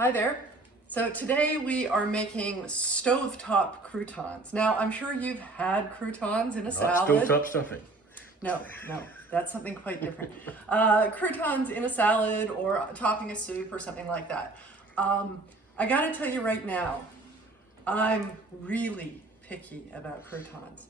Hi there. So today we are making stovetop croutons. Now I'm sure you've had croutons in a salad. Stovetop stuffing. No, that's something quite different. Croutons in a salad or topping a soup or something like that. I gotta tell you right now, I'm really picky about croutons.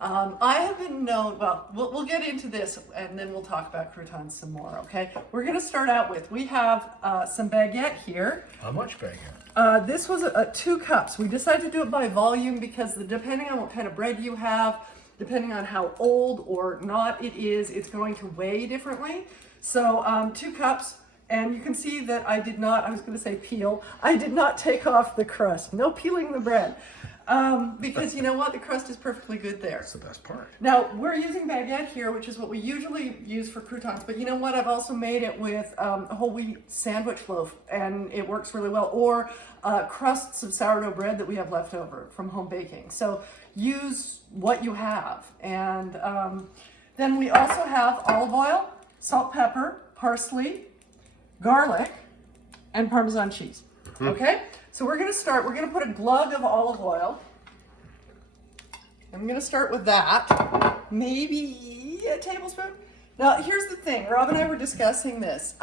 I have been known, well, we'll get into this and then we'll talk about croutons some more, okay? We're gonna start out with, we have some baguette here. How much baguette? This was 2 cups. We decided to do it by volume because depending on what kind of bread you have, depending on how old or not it is, it's going to weigh differently. So 2 cups, and you can see that I did not, I was gonna say peel, I did not take off the crust. No peeling the bread. Because you know what, the crust is perfectly good there. That's the best part. Now we're using baguette here, which is what we usually use for croutons, but you know what, I've also made it with a whole wheat sandwich loaf and it works really well, or crusts of sourdough bread that we have left over from home baking. So use what you have. And then we also have olive oil, salt, pepper, parsley, garlic, and Parmesan cheese. Okay? So we're gonna start, we're gonna put a glug of olive oil. I'm gonna start with that, maybe a tablespoon. Now here's the thing, Rob and I were discussing this.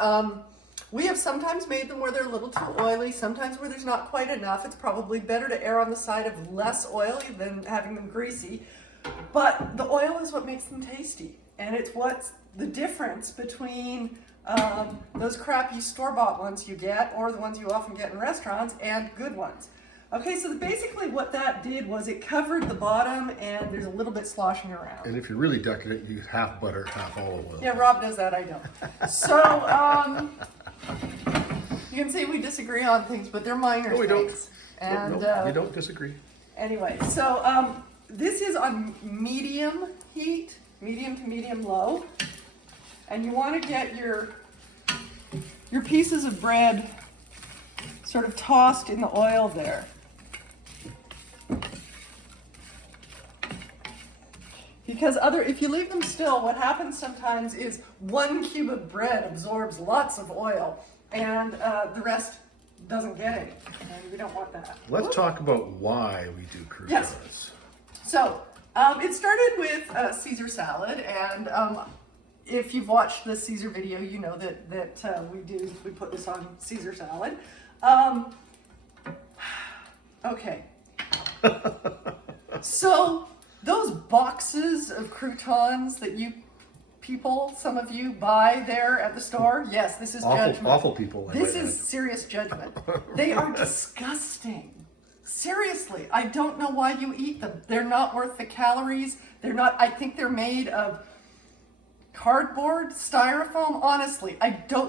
We have sometimes made them where they're a little too oily, sometimes where there's not quite enough. It's probably better to err on the side of less oily than having them greasy. But the oil is what makes them tasty. And it's what's the difference between those crappy store-bought ones you get, or the ones you often get in restaurants, and good ones. Okay, so basically what that did was it covered the bottom and there's a little bit sloshing around. And if you're really decadent, you use half butter, half olive oil. Yeah, Rob does that, I don't. So, you can see we disagree on things, but they're minor No, we things. don't. And, no, we don't disagree. Anyway, so this is on medium heat, medium to medium low. And you want to get your pieces of bread sort of tossed in the oil there. Because if you leave them still, what happens sometimes is 1 cube of bread absorbs lots of oil and the rest doesn't get any. And we don't want that. Let's talk about why we do croutons. Yes. So it started with Caesar salad, and if you've watched the Caesar video, you know that we put this on Caesar salad. Okay. So those boxes of croutons that some of you buy there at the store, yes, this is judgment. Awful people. This is serious judgment. They are disgusting. Seriously, I don't know why you eat them. They're not worth the calories. I think they're made of cardboard, styrofoam. Honestly,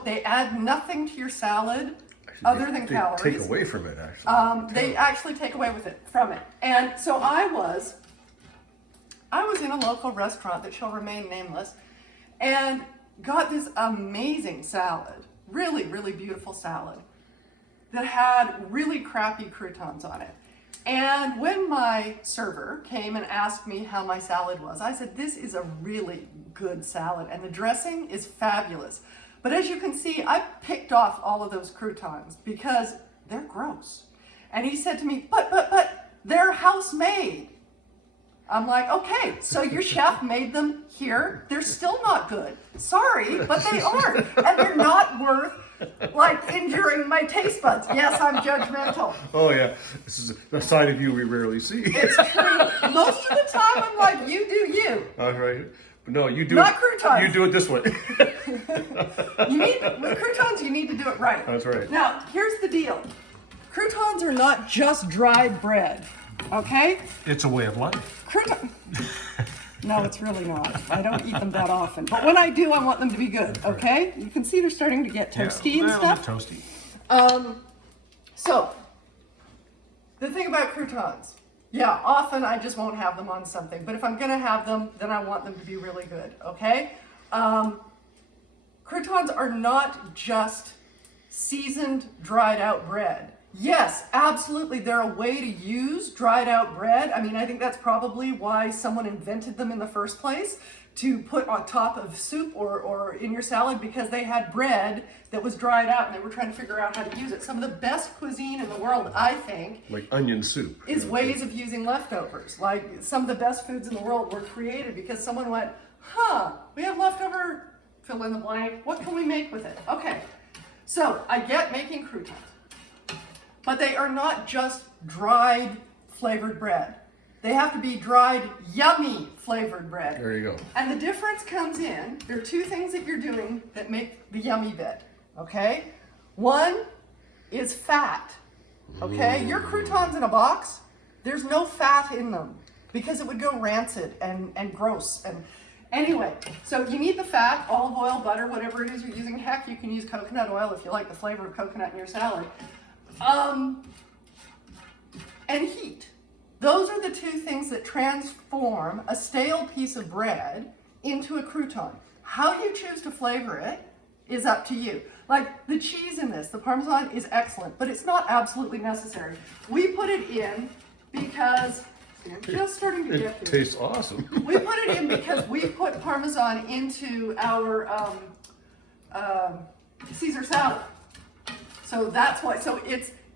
they add nothing to your salad other than calories. They take away from it, actually. They actually take away from it. And so I was in a local restaurant that shall remain nameless and got this amazing salad, really, really beautiful salad that had really crappy croutons on it. And when my server came and asked me how my salad was, I said, this is a really good salad and the dressing is fabulous. But as you can see, I picked off all of those croutons because they're gross. And he said to me, but they're house made. I'm like, okay, so your chef made them here. They're still not good. Sorry, but they aren't. And they're not worth injuring my taste buds. Yes, I'm judgmental. Oh yeah, this is a side of you we rarely see. It's true. Most of the time I'm like, you do you. All right. No, you do not it. Croutons. You do it this way. With croutons, you need to do it right. That's right. Now, here's the deal. Croutons are not just dried bread, okay? It's a way of life. No, it's really not. I don't eat them that often. But when I do, I want them to be good, okay? You can see they're starting to get toasty and stuff. Toasty. So, the thing about croutons, yeah, often I just won't have them on something. But if I'm going to have them, then I want them to be really good, okay? Croutons are not just seasoned, dried out bread. Yes, absolutely. They're a way to use dried out bread. I mean, I think that's probably why someone invented them in the first place, to put on top of soup or in your salad because they had bread that was dried out and they were trying to figure out how to use it. Some of the best cuisine in the world, I think, Like onion soup. is ways of using leftovers. Like some of the best foods in the world were created because someone went, we have leftover, fill in the blank, what can we make with it? Okay, so I get making croutons, but they are not just dried flavored bread. They have to be dried, yummy flavored bread. There you go. And the difference comes in, there are two things that you're doing that make the yummy bit, okay? One is fat, okay? Your croutons in a box, there's no fat in them because it would go rancid and gross. And anyway, so you need the fat, olive oil, butter, whatever it is you're using. Heck, you can use coconut oil if you like the flavor of coconut in your salad. And heat. Those are the two things that transform a stale piece of bread into a crouton. How you choose to flavor it is up to you. Like the cheese in this, the Parmesan is excellent, but it's not absolutely necessary. We put it in because, I'm just starting to get It here. tastes awesome. We put it in because we put Parmesan into our Caesar salad. So that's why,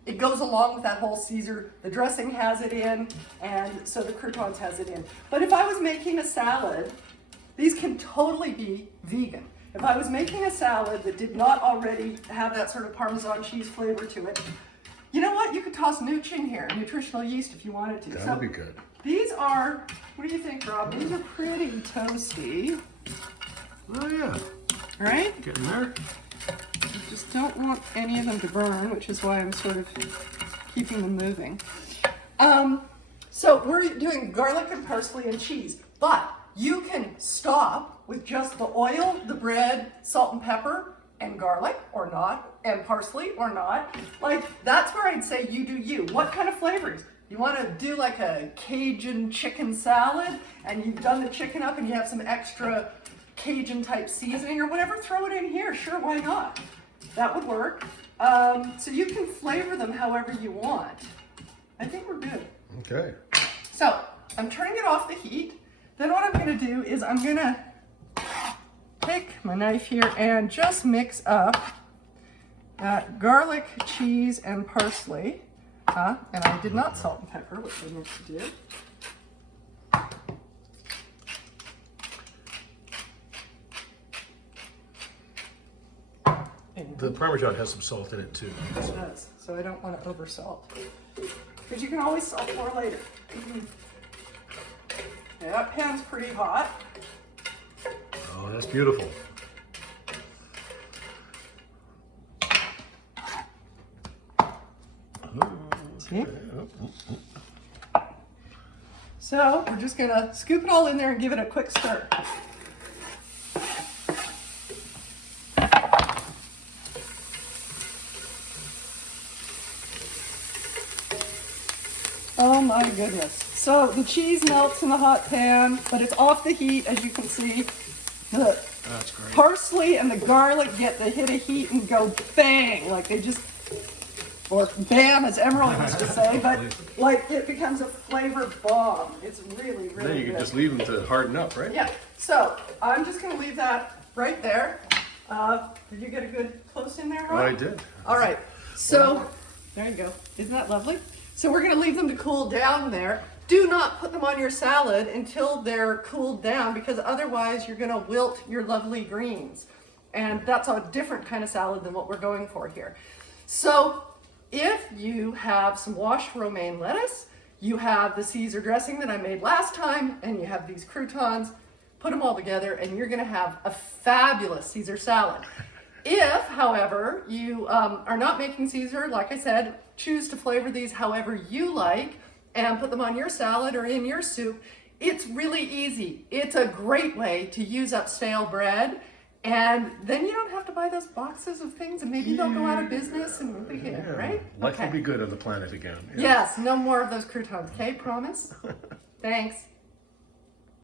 it goes along with that whole Caesar, the dressing has it in, and so the croutons has it in. But if I was making a salad, these can totally be vegan. If I was making a salad that did not already have that sort of Parmesan cheese flavor to it, you know what? You could toss nooch in here, nutritional yeast if you wanted to. That would be good. These are, what do you think, Rob? These are pretty toasty, Oh yeah. right? Getting there. I just don't want any of them to burn, which is why I'm sort of keeping them moving. So we're doing garlic and parsley and cheese, but you can stop with just the oil, the bread, salt and pepper, and garlic or not, and parsley or not. Like, that's where I'd say you do you. What kind of flavors? You want to do like a Cajun chicken salad, and you've done the chicken up and you have some extra Cajun type seasoning or whatever, throw it in here, sure, why not? That would work. So you can flavor them however you want. I think we're good. Okay. So I'm turning it off the heat. Then what I'm gonna do is I'm gonna take my knife here and just mix up that garlic, cheese, and parsley. And I did not salt and pepper, which I meant to do. The Parmesan has some salt in it too. It does, so I don't want to over salt. Because you can always salt more later. Yeah, that pan's pretty hot. Oh, that's beautiful. See? So we're just gonna scoop it all in there and give it a quick stir. Oh my goodness. So the cheese melts in the hot pan, but it's off the heat, as you can see. The That's great. parsley and the garlic get the hit of heat and go bang, like they just, or bam, as Emerald used to say, but like it becomes a flavor bomb. It's really, really Then you good. can just leave them to harden up, right? Yeah, so I'm just gonna leave that right there. Did you get a good close in there, Rob? Oh, I did. All right, so there you go. Isn't that lovely? So we're gonna leave them to cool down there. Do not put them on your salad until they're cooled down because otherwise you're gonna wilt your lovely greens. And that's a different kind of salad than what we're going for here. So if you have some washed romaine lettuce, you have the Caesar dressing that I made last time, and you have these croutons, put them all together and you're gonna have a fabulous Caesar salad. If, however, you are not making Caesar, like I said, choose to flavor these however you like and put them on your salad or in your soup. It's really easy. It's a great way to use up stale bread, and then you don't have to buy those boxes of things and maybe they'll go out of business and we'll be here, right? Life will be good on the planet again. Yeah. Yes, no more of those croutons, okay? Promise? Thanks.